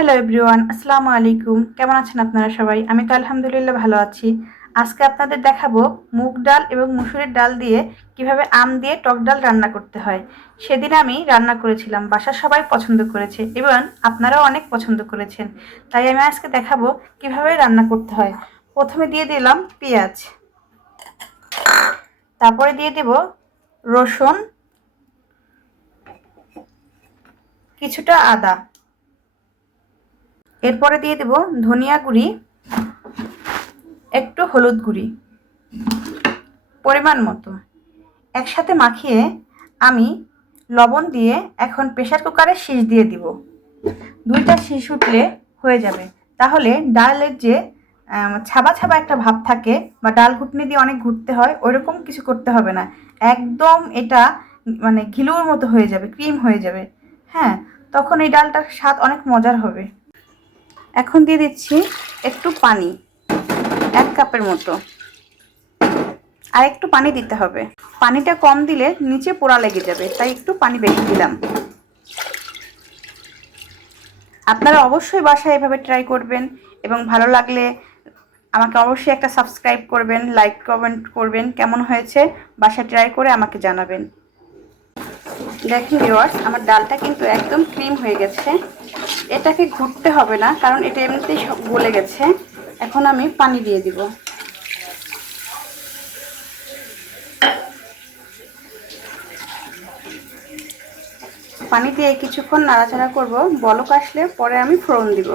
Hello everyone, আসসালামু আলাইকুম। কেমন আছেন আপনারা সবাই? আমি তো আলহামদুলিল্লাহ ভালো আছি। আজকে আপনাদের দেখাবো মুগ ডাল এবং মুসুরির ডাল দিয়ে কিভাবে আম দিয়ে টক ডাল রান্না করতে হয়। সেদিন আমি রান্না করেছিলাম, বাসার সবাই পছন্দ করেছে এবং আপনারাও অনেক পছন্দ করেছেন। তাই আমি আজকে দেখাবো কিভাবে রান্না করতে হয়। প্রথমে দিয়ে দিলাম পেঁয়াজ, তারপরে দিয়ে দেব রসুন, কিছুটা আদা, এরপরে দিয়ে দেব ধনিয়া গুঁড়ি, একটু হলুদ গুঁড়ি পরিমাণ মতো। একসাথে মাখিয়ে আমি লবণ দিয়ে এখন প্রেসার কুকারে শিষ দিয়ে দিব। 2টা শিষ উঠলে হয়ে যাবে। তাহলে ডালের যে ছাবা ছাবা একটা ভাব থাকে বা ডাল ঘুটনি দিয়ে অনেক ঘুরতে হয়, ওইরকম কিছু করতে হবে না। একদম এটা মানে ঘিলুর মতো হয়ে যাবে, ক্রিম হয়ে যাবে। হ্যাঁ, তখন এই ডালটার স্বাদ অনেক মজার হবে। এখন দিয়ে দিচ্ছি একটু পানি, 1 কাপের মতো। আর একটু পানি দিতে হবে। পানিটা কম দিলে নিচে পোড়া লেগে যাবে, তাই একটু পানি বেশি দিলাম। আপনারা অবশ্যই বাসায় এভাবে ট্রাই করবেন এবং ভালো লাগলে আমাকে অবশ্যই একটা সাবস্ক্রাইব করবেন, লাইক কমেন্ট করবেন। কেমন হয়েছে বাসায় ট্রাই করে আমাকে জানাবেন। দেখুন ভিউয়ার্স, আমার ডালটা কিন্তু একদম ক্রিম হয়ে গেছে। এটাকে ঘুরতে হবে না, কারণ এটা এমনিতেই গলে গেছে। এখন আমি পানি দিয়ে দিব। পানি দিয়ে কিছুক্ষণ নাড়াচাড়া করব। বলক আসলে পরে আমি ফোড়ন দিব।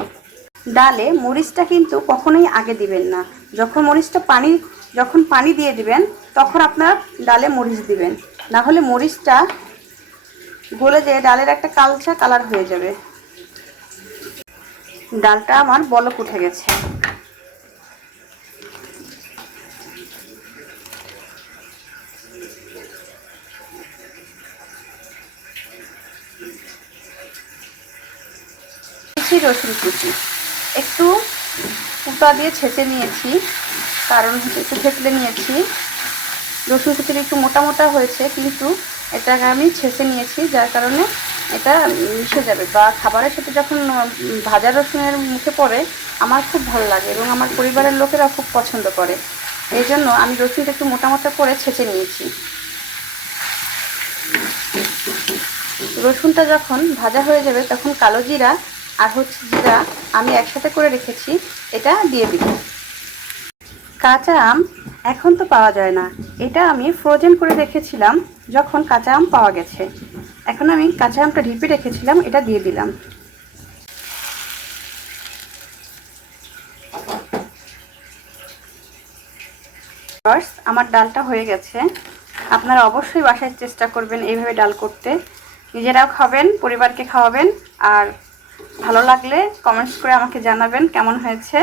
ডালে মরিচটা কিন্তু কখনোই আগে দিবেন না। যখন পানি দিয়ে দিবেন তখন আপনার ডালে মরিচ দিবেন, না হলে মরিচটা গলে যেয়ে ডালের একটা কালচা কালার হয়ে যাবে। ডালটা আমার বলক উঠে গেছে। রসুন কুচি একটু কুটা দিয়ে ছেঁচে নিয়েছি, কারণ একটু থেতলে নিয়েছি। রসুন কুচিটা একটু মোটা মোটা হয়েছে, কিন্তু এটাকে আমি ছেঁচে নিয়েছি, যার কারণে এটা মিশে যাবে বা খাবারের সাথে যখন ভাজা রসুনের মুখে পড়ে আমার খুব ভালো লাগে এবং আমার পরিবারের লোকেরা খুব পছন্দ করে। এই জন্য আমি রসুনটা একটু মোটা মোটা করে ছেঁচে নিয়েছি। রসুনটা যখন ভাজা হয়ে যাবে তখন কালো জিরা আর জিরা আমি একসাথে করে রেখেছি, এটা দিয়ে দিব। কাঁচা আম এখন তো পাওয়া যায় না, এটা আমি ফ্রোজেন করে রেখেছিলাম যখন কাঁচা আম পাওয়া গেছে। এখন আমি কাঁচা আমটা ঢেপে রেখেছিলাম, এটা দিয়ে দিলাম। আমার ডালটা হয়ে গেছে। আপনারা অবশ্যই বাসায় চেষ্টা করবেন এইভাবে ডাল করতে। নিজেরাও খাবেন, পরিবারকে খাওয়াবেন, আর ভালো লাগলে কমেন্টস করে আমাকে জানাবেন কেমন হয়েছে।